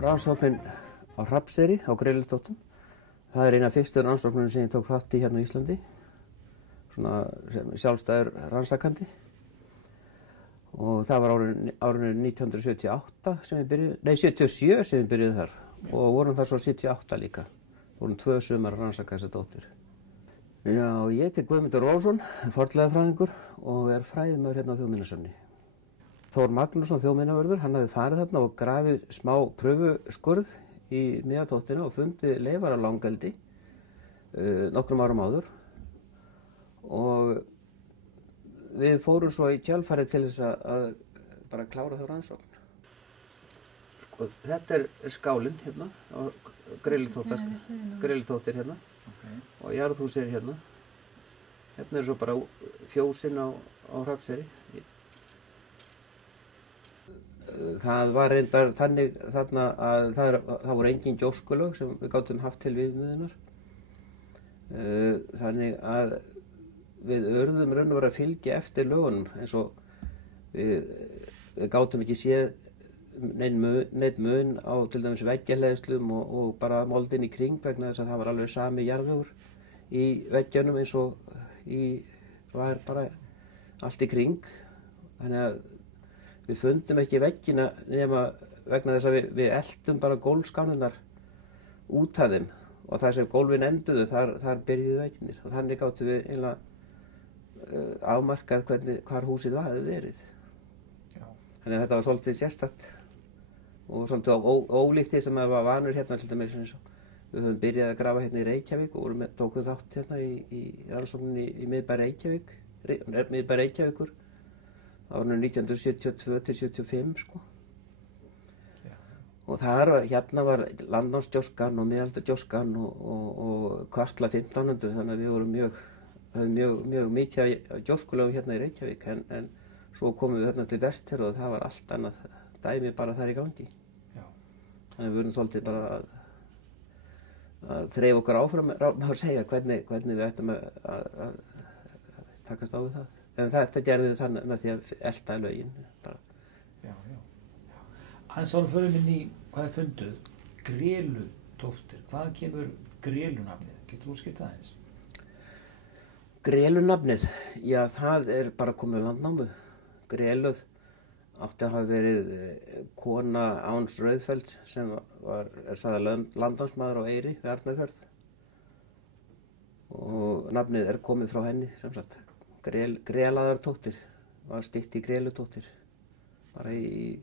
rannsóknin á Hrafnseyri á Grýlutóttum. Það eina fyrstu rannsóknin sem ég tók þátt í hérna á Íslandi, svona sem sjálfstæður rannsakandi. Og það var árinu 1978 sem við byrjuðum, nei 77 sem við byrjuðum þar og vorum þar svo 78 líka. Vorum 2 sumar að rannsaka þessa dóttur. Já, ég heiti Guðmundur Rolfsson, fornleifafræðingur og fræðimaður hérna á Þjóðminjasafni. Þór Magnússon, þjóðminjavörður, hann hafði farið þarna og grafið smá prufuskurð í miðatóttina og fundið leifar af langeldi nokkrum árum áður. Og við fórum svo í kjölfarið til þess að bara klára þá rannsókn. Sko, þetta skálinn hérna, Grýlutóttir hérna, og jarðhús hérna. Hérna svo bara fjósinn á Hrafnseyri. Það var reyndar þannig þarna að það voru engin gjóskulög sem við gátum haft til viðmiðunar. Þannig að við urðum raun og vera að fylgja eftir lögunum eins og við gátum ekki séð neinn mun á til dæmis veggjaleiðslum og bara moldin í kring vegna þess að það var alveg sami jarðvegur í veggjanum eins og var bara allt í kring. Þannig að við fundum ekki veggina nema vegna þess að við eltum bara gólfskánurnar út af þeim og þar sem gólfin enduðu þar byrjuðu vegginir og þannig gáttum við einlega afmarkað hvar húsið hafði verið. Já. Þannig að þetta var svolítið sérstakt og svolítið ólíkt því sem maður var vanur hérna til dæmis eins og við höfum byrjað að grafa hérna í Reykjavík og tókum þátt hérna í rannsókninni í miðbæ Reykjavíkur árinu 1972 til 75 sko. Já. Og hérna var landnámsgjóskan og miðaldagjóskan og Katla 1500 þannig að við vorum mjög mikið af gjóskulögum hérna í Reykjavík en svo komum við hérna til Vestfjarða og það var allt annað dæmi bara þar í gangi. Já. Þannig að við vorum svolítið bara að þreifa okkur áfram að segja hvernig við ættum að takast á við það. En þetta gerði við þannig með því að elta lögin bara. Já. Aðeins áður förum inn í hvað er funduð, Grýlutóttir. Hvaðan kemur Grýlunafnið? Getur þú útskýrt það aðeins? Grýlunafnið, já það bara komið landnámu. Grýluð átti að hafa verið kona Áns Rauðfelds sem sagði landnámsmaður á Eyri við Arnarfjörð. Og nafnið komið frá henni sem sagt. Grelaðartóttir var stytt í Grýlutóttir bara í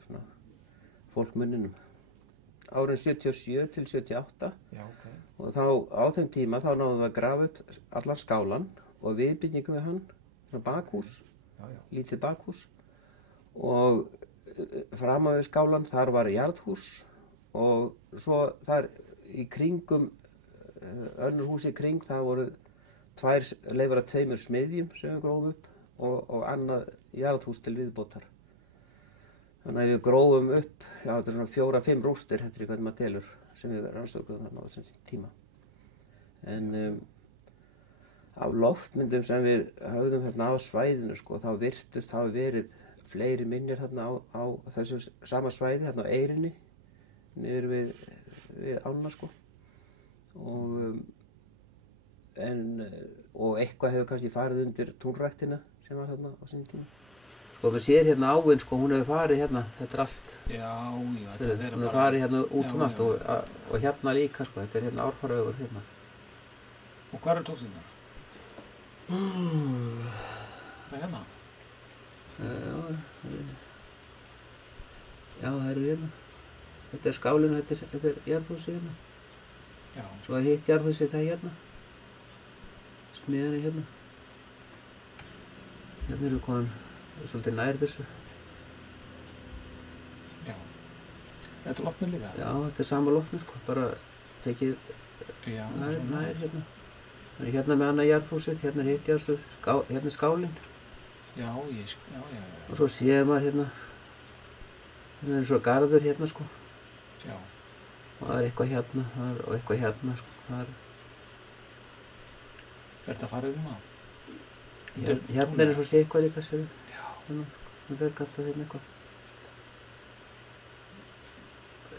svona fólkmunninum. Árin 77 til 78 já, okay. Og þá á þeim tíma þá náðum við að grafa upp allan skálan og viðbyggingum við hann, svona bakhús, lítið bakhús og fram á við skálan þar var jarðhús og svo þar í kringum önnur hús í kring það voru leifar af 2 smiðjum sem við grófum upp og annað jarðhús til viðbótar. Þannig að við grófum upp, þetta svona 4-5 rústir, þetta hvernig maður telur, sem við rannsókuðum þarna á þessum tíma. En af loftmyndum sem við höfðum hérna á svæðinu, sko, þá virtust hafa verið fleiri minjar þarna á þessu sama svæði, hérna á Eyrinni, niður við ána, sko. Og eitthvað hefur kannski farið undir túnræktina sem var þarna á sínum tíma. Og maður sér hérna áinn, sko, hún hefur farið hérna, þetta allt. Já, þetta verður bara. Hún hefur farið hérna út allt og hérna líka, sko, þetta hérna Árfarvegur hérna. Og hvar tókstinn? Það hérna? Já, það hérna. Þetta skálinn og þetta jarðhúsið hérna. Já. Svo hitt jarðhúsið það hérna. Smiðan hérna. Hérna eru komin svolítið nær þessu. Já. Þetta lotnið líka? Já, þetta sama lotnið, sko, bara tekið nær hérna. Þannig hérna með annað jarðhúsið, hérna hitt jarðhúsið, hérna skálinn. Já. Og svo séð maður hérna svo garður hérna, sko. Já. Og það eitthvað hérna og eitthvað hérna, sko. Þetta farið núna? Hérna svo sé eitthvað líka, sér. Já. Hérna, það gata hérna eitthvað.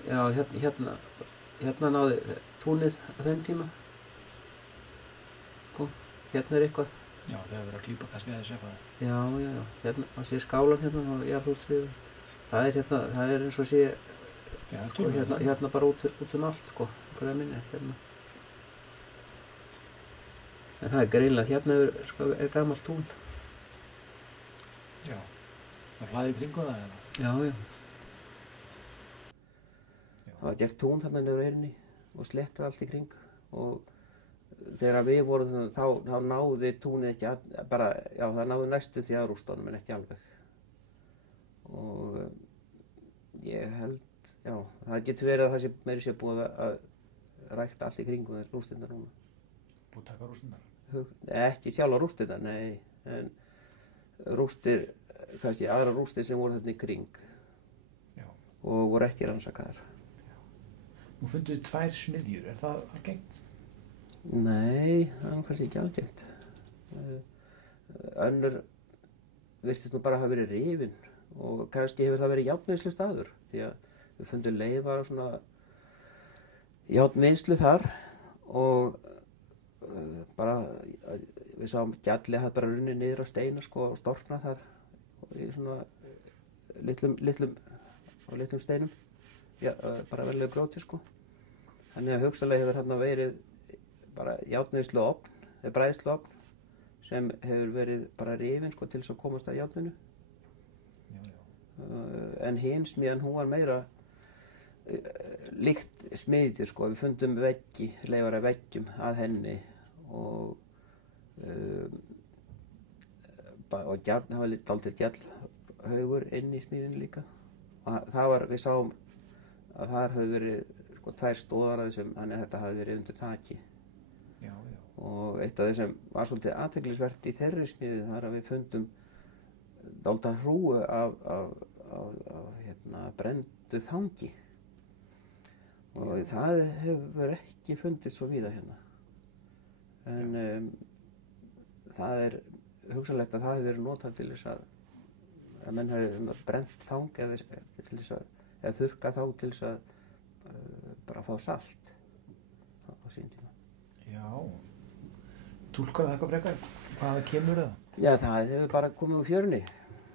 Já, hérna náði túnið á þeim tíma. Sko, hérna eitthvað. Já, þeir hafa verið að klípa kannski aðeins eitthvað. Já, hérna, það sé skálan hérna á jarðhúsriðu. Það er eins og sé, Já, sko, hérna bara út allt, sko, hvað er minni, hérna. En það er greinlega, hérna er gamalt tún. Já, það hlaði í kringu það eða? Já. Það var gert tún þarna niður á Eyrinni og slettað allt í kring og þegar við vorum þannig þá náði túnið ekki það náði næstu því að rústunum en ekki alveg. Og ég held, það getur verið að það sé meiri sé búið að rækta allt í kringum þess rústirnar núna. Búið að taka rústirnar? Ekki sjálfa rústirnar, nei, en rústir, kannski aðra rústir sem voru þarna í kring. Já. Og voru ekki rannsakaðar. Nú funduðu 2 smiðjur, er það algengt? Nei, það er kannski ekki algengt. Önnur virtist nú bara að hafa verið rifin og kannski hefur það verið járnvinnslu staður því að við fundum leifar af svona járnvinnslu þar og bara við sáum gjallið hafði bara runnið niður á steina sko og storknað þar í svona litlum steinum. Já, bara verðlega grjóti sko. Þannig að hugsanlega hefur þarna verið bara járnvinnsluofn, eða bræðsluofn sem hefur verið bara rifin sko til þess að komast að járnvinu. En hin smíðan hún var meira líkt smiðjur sko. Við fundum leifar af veggjum að henni og það var dálítið gjallhaugur inn í smíðinu líka. Og við sáum að þar hafði verið sko 2 stóðar að þessum, þannig að þetta hafði verið undir taki. Já. Og eitt af þeim sem var svolítið athyglisvert í þeirri smíði þar að við fundum dálítið hrúgu af brenndu þangi. Og það hefur ekki fundist svo víða hérna. En það er hugsanlegt að það hefur verið notað til þess að menn hefur brennt þang eða þurrkað þá til þess að bara fá salt á sín tíma. Já, túlkar það eitthvað frekar? Hvaða kemur það? Já, það hefur bara komið úr fjörunni.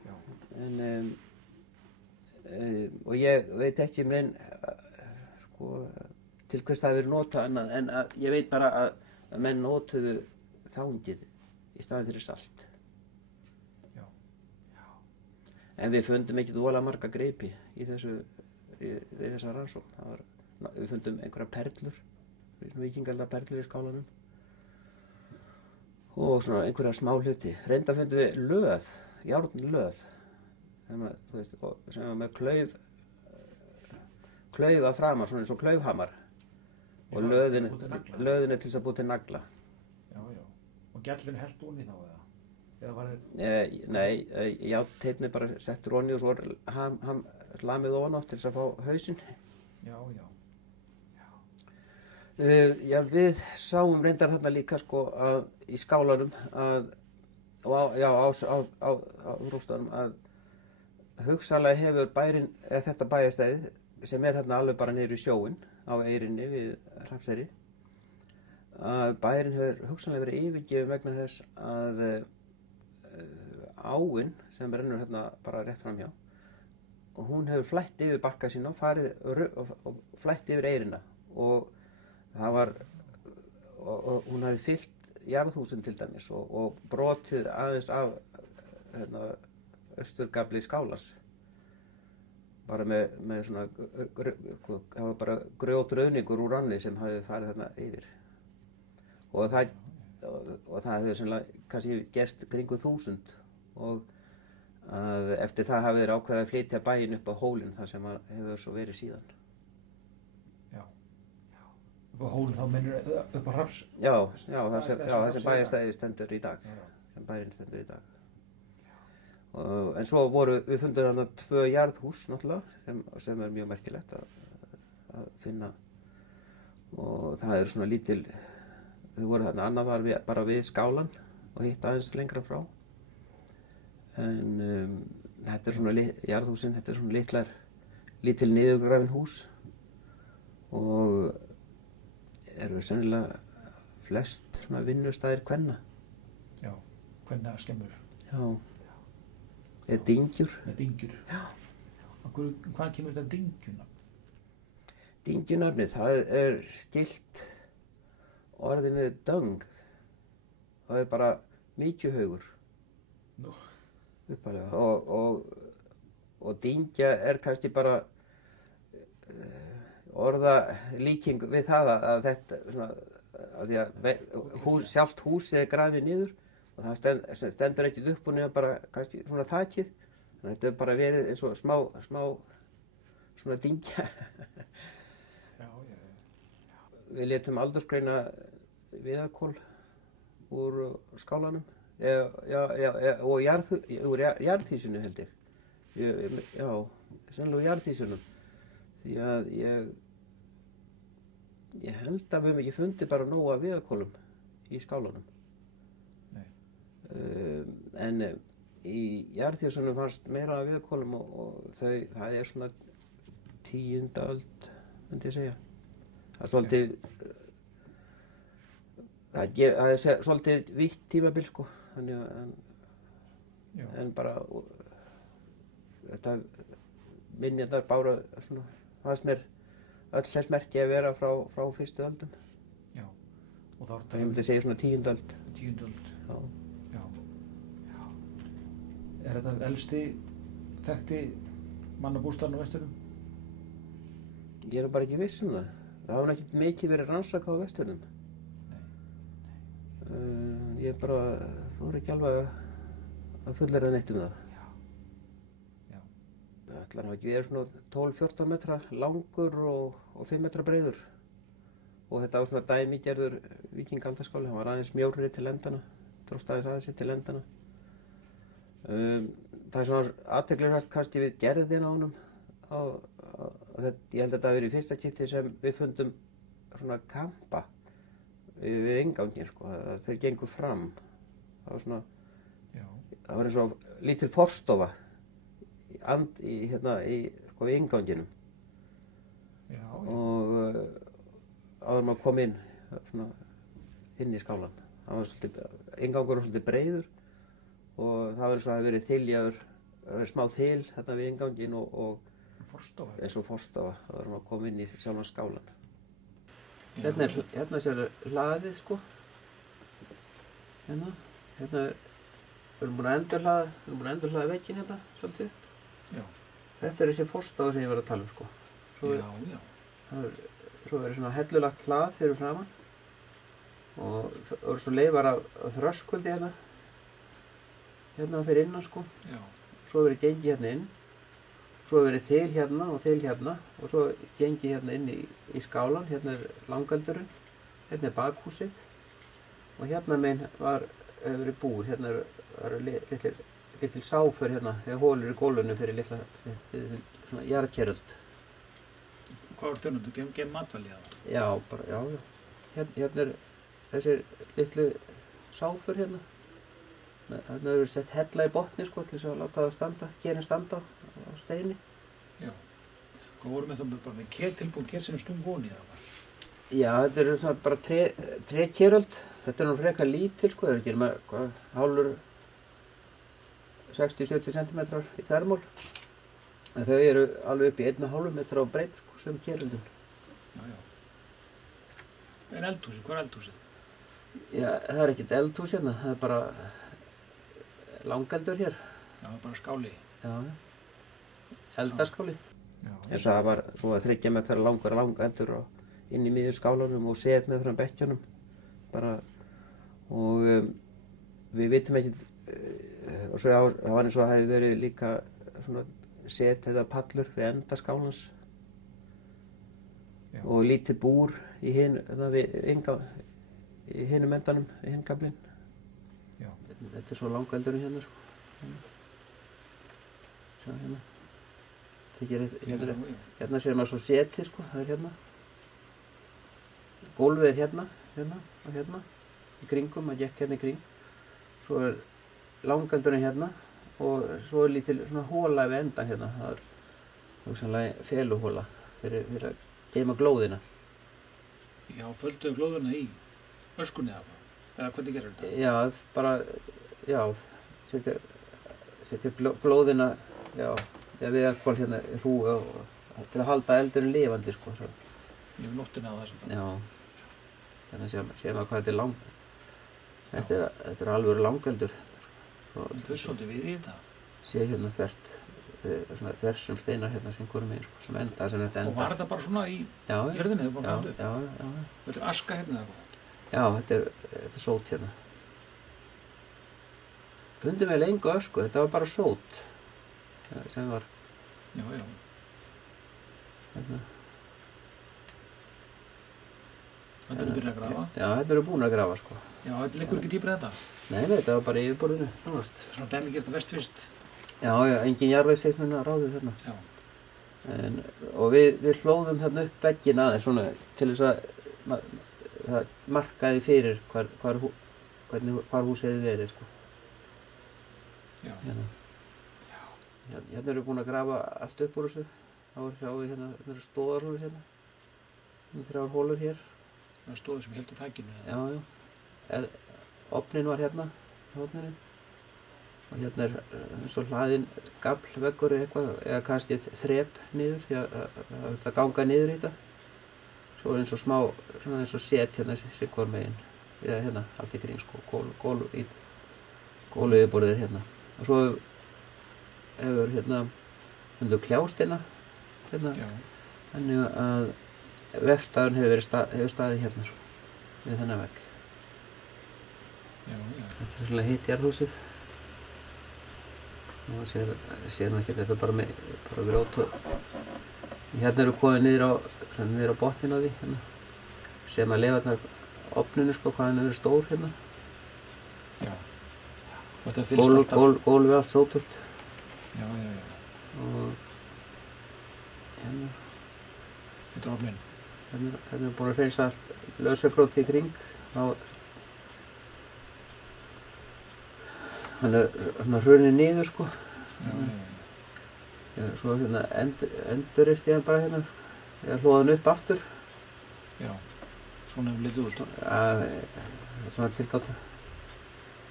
Já. En, og ég veit ekki neinn sko, til hvers það hefur verið notað en ég veit bara að menn notuðu þangið í staðinn fyrir salt. Já. En við fundum ekki voðalega marga greipi í þessa rannsókn. Við fundum einhverja perlur, víkingalda perlur í skálanum og svona einhverja smá hluti. Reyndar fundum við löð, járnlöð sem var með klaufa framar, svona eins og klaufhamar og löðin er til þess að búa til nagla. Já. Og gjallin hellt onni þá eða? Eða var Nei, járnteinn er bara settur onni og svo lamið ofan á til þess að fá hausinn. Já. Já, við sáum reyndar þarna líka sko að í skálanum og á rústunum að hugsanlega hefur bærinn, eða þetta bæjarstæðið sem er þarna alveg bara niður í sjóinn á Eyrinni við Hrafnseyri, að bærinn hefur hugsanlega verið yfirgefinn vegna þess að áin sem rennur hérna bara rétt framhjá og hún hefur flætt yfir bakka sína og flætt yfir Eyrina og það var og hún hafi fyllt jarðhúsin til dæmis og brotið aðeins af austurgafli skálas bara með svona það var bara grjótrauningur úr ranni sem hafi farið þarna yfir og það hefur sennilega kannski gerst kringu 1000 og að eftir það hafi þeir ákveðið að flytja bæinn upp á hólinn þar sem hefur svo verið síðan. Já. Upp á hólinn þá mennur upp á Hrafns? Já, það sem bæjarstæðið stendur í dag. Sem bærinn stendur í dag. En svo við fundum þarna 2 jarðhús náttúrulega sem er mjög merkilegt að finna og það er svona lítil þau voru þarna, annað var bara við skálan og hitt aðeins lengra frá en þetta er svona jarðhúsin, þetta er svona lítil niðurgrafin hús og eru sennilega flest svona vinnustæðir kvenna. Já, kvenna skemmur. Já. Eða dyngjur. Með dyngjur. Já. Hvað kemur þetta dyngjuna? Dyngjunafnið, það skylt orðinu döng. Það bara mykjuhaugur. Nú. Uppalega. Og dyngja kannski bara orðalíking við það að þetta svona, að því að sjálft húsið grafið niður og það stendur ekkert upp og nefn bara kannski svona þakið. Þannig að þetta bara verið eins og smá svona dyngja. Já. Við létum aldursgreina viðarkol úr skálanum og úr jarðhýsinu held ég. Já, sennilega úr jarðhýsunum. Því að ég held að við höfum ekki fundið bara nóg af viðarkolum í skálanum. Nei. En í jarðhýsunum fannst meira af viðarkolum og það svona 10. öld, myndi ég segja. Það svolítið, það svolítið vítt tímabil, sko. Þannig en bara, þetta minjarnar bára svona, fannst mér öll þess merki að vera frá fyrstu öldum. Já. Og þá ég myndi segja svona 10. öld. 10. öld. Já. Já. Er þetta elsti þekkti mannabústaðurinn á Vestfjörðum? Ég bara ekki viss það. Það hafa ekkert mikið verið rannsakað á Vestfjörðum. Nei. Ég bara þori ekki alveg að fullera neitt það. Það hafa ekki verið svona 12-14 metra langur og 5 metra breiður. Og þetta var svona dæmigerður víkingaldarskóli, hann var aðeins mjórri til endana, dróst aðeins til endana. Það sem var athyglisvert kannski við gerðina á honum, ég held að þetta hafi verið í fyrsta skipti sem við fundum svona kampa við innganginn, sko, þeir gengu fram. Það var svona, það var eins og lítil forstofa í innganginum. Já. Og áður maður kom inn í skálan. Inngangurinn var svolítið breiður og það var eins og það verið þiljaður, það verið smá þil þarna við innganginn og forstofa. Eins og forstofa, áður maður kom inn í sjálfan skálan. Hérna sér hlaðið, sko. Hérna við erum búin að endurhlaða vegginn hérna svolítið. Já. Þetta þessi forstofa sem ég var að tala um, sko. Svo verið svona hellulagt hlað fyrir framan og það voru svo leifar af þröskuldi hérna fyrir innan, sko. Já. Svo verið gengið hérna inn, svo verið þil hérna og svo gengið hérna inn í skálan. Hérna langaldurinn, hérna bakhúsið og hérna megin hefur verið búr. Hérna var lítil sáfur hérna, eða hólur í gólfinu fyrir litla svona jarðkeröld. Hvað var þjónundu? Gem matvæli eða? Já, bara, já. Hérna þessir litlu sáfur hérna. Hérna hefur verið sett hella í botni, sko, til þess að láta það standa, kerin standa á steini. Já. Hvað voru með það bara með tilbúin sem stungu honi eða? Já, þetta eru svona bara trékeröld. Þetta nú frekar lítil, sko, það ekki með hálfur 60-70 cm í þvermál. En þau eru alveg upp í 1,5 metra á breidd, sko, sem keröldin. Já. En eldhúsið, hvað eldhúsið? Já, það ekkert eldhús hérna, það bara langeldur hér. Já, bara skáli. Já, eldaskáli. Já. Þess að það var svo að 3 metra langeldur inn í miðjum skálanum og set með frá bekkjunum. Bara, og við vitum ekki, og svo það var eins og það hefði verið líka svona set eða pallur við enda skálans. Já. Og lítið búr í hinum endanum, í hinnkaflinn. Já. Þetta svo langeldurinn hérna, sko. Sjá hérna. Hérna sér maður svo setið, sko, það hérna. Gólfið hérna og hérna, í kringum, maður gekk hérna í kring. Svo langeldurinn hérna og svo lítil svona hóla við endan hérna. Það hugsanlega feluhóla fyrir geyma glóðina. Já, földuðu glóðuna í öskunni eða hvernig gerir þetta? Já, bara, já, setja glóðina, já, við alkohol hérna í hrúgu og til að halda eldurinn lifandi, sko. Svo. Yfir nóttina á þessum. Já, þannig að séum hvað þetta er lang. Þetta er alveg langeldur. Þau svolítið við í þetta? Sé hérna svona þversum steinar hérna sem korum með, sko, sem þetta enda. Og var þetta bara svona í jörðinni þegar bara komið upp? Já. Þetta er aska hérna eða hvað? Já, þetta er sót hérna. Fundum við lengi ösku, þetta var bara sót sem var. Já. Hérna. Þetta eru byrjað að grafa? Já, þetta eru búin að grafa, sko. Já, þetta liggur ekki dýpra þetta? Nei, þetta var bara í yfirborðinu, nánast. Svona dæmigert vestfirst? Já, engin jarðvegsseiknun að ráði þarna. Já. Og við hlóðum þarna upp vegginn aðeins svona til þess að það markaði fyrir hvar húsið hefði verið, sko. Já. Hérna erum við búin að grafa allt upp úr þessu. Þá sjáum við hérna eru stóðarhólur hérna. 3 hólur hér. Það er stóðið sem héldi þakinu? Já. Ofnin var hérna, ofninu. Og hérna er svo hlaðinn gaflveggur eða kannski þrep niður því að það ganga niður í þetta. Svo er eins og smá, svona eins og set hérna sem hvor meginn. Eða hérna, allt í kring, sko, gólu hérna. Og svo hefur hérna kljásteina hérna. Já. Þannig að vegstæðurinn hefur staðið hérna, sko, við þennan vegg. Já. Þetta er svolítið hitt jarðhúsið. Og sér nú ekki þetta bara grjót og hérna eru komið niður á botninn á því hérna. Sér maður lefarnar ofninu, sko, hvað hann hefur stór hérna. Já. Og þetta fylgst alltaf? Gólfið allt sótugt. Já. Og hérna. Þetta er ofninn? Hérna er búin að hreinsa allt lausagróti í kring. Hann er hrunið niður, sko. Já. Svo hérna endurist ég hann bara hérna. Ég hlóði hann upp aftur. Já. Svona hefur litið út? Svona tilgáta.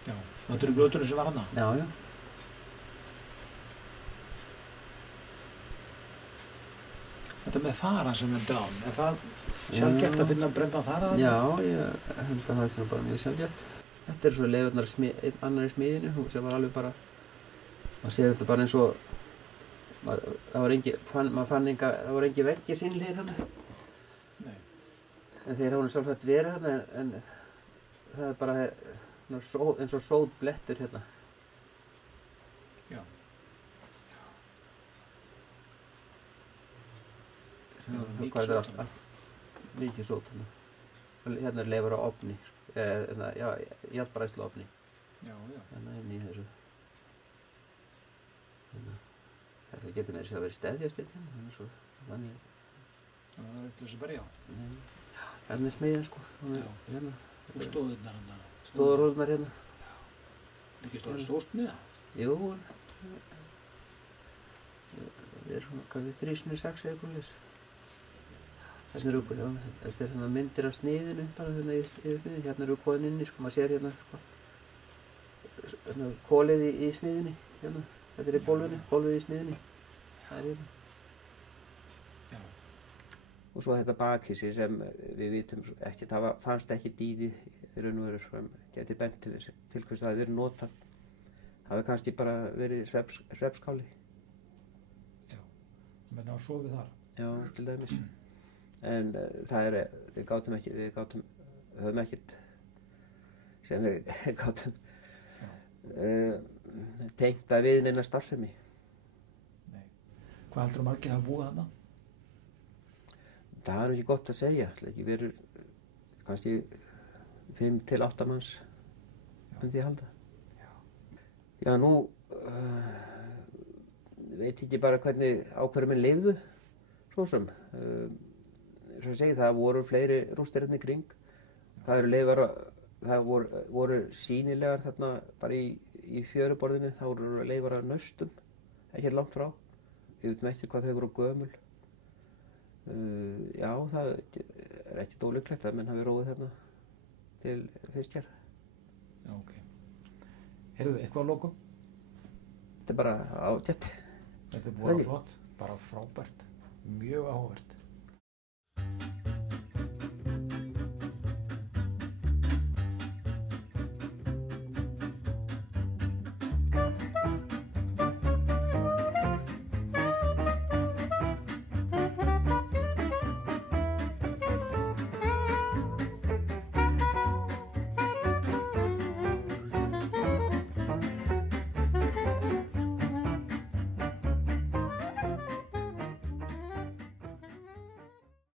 Já. Og þetta eru grjóturinn sem var hana? Já. Þetta með þara sem er drán, er það sjaldgæft að finna brenndan þara? Já, ég held að það sé bara mjög sjaldgæft. Þetta er svo leifurnar annar í smiðinu sem var alveg bara, maður sér þetta bara eins og, maður fann það var engin veggi sýnilegir þarna. Nei. En þeir hafa sjálfsagt verið þarna en það er bara eins og sót blettur hérna. Já. Hvað er allt mikið sót hérna. Hérna er leifur á ofni, járnbræðsluofni. Já. Hérna inn í þessu. Það getur meira sér að vera steðjastinn hérna, þannig. Það er eitthvað sem berja á. Hérna er smiðjan, sko. Hérna. Og stóðurnar hérna. Stóðarhólurnar hérna. Er ekki stóður stóðsmiða? Jú. Það er svona, hvað við 3x6 eða eitthvað leys. Þetta er svona myndir af sniðinu bara hérna yfir smiðinu. Hérna eru koðin inni, sko, maður sér hérna, sko. Hérna kolið í smiðinu, hérna. Þetta er í gólfið í smiðinu. Það er hérna. Já. Og svo þetta bakhýsi sem við vitum ekki, það fannst ekki dýði í raun og veru sem geti bent til hvers það hafi verið notað. Það hafi kannski bara verið svefnskáli. Já. Menn á sofið þar? Já, til dæmis. En við höfum ekkert sem við gátum tengt að við neina starfsemi. Nei. Hvað heldur margir hafa búið þarna? Það er ekki gott að segja, ekki verið kannski 5 til 8 manns myndi ég halda. Já, nú veit ekki bara hvernig ákveður menn lifðu, svo sem. Svo segi það voru fleiri rústir hérna í kring. Það voru sýnilegar þarna bara í fjöruborðinu, það voru leifar af naustum, ekki langt frá. Við veitum ekki hvað þau voru gömul. Já, það er ekki ólíklegt að menn hafi róið hérna til fiskjar. Já, ok. Heyrðu, eitthvað að lokum? Þetta er bara ágætt. Þetta er búið flott, bara frábært, mjög áhugavert.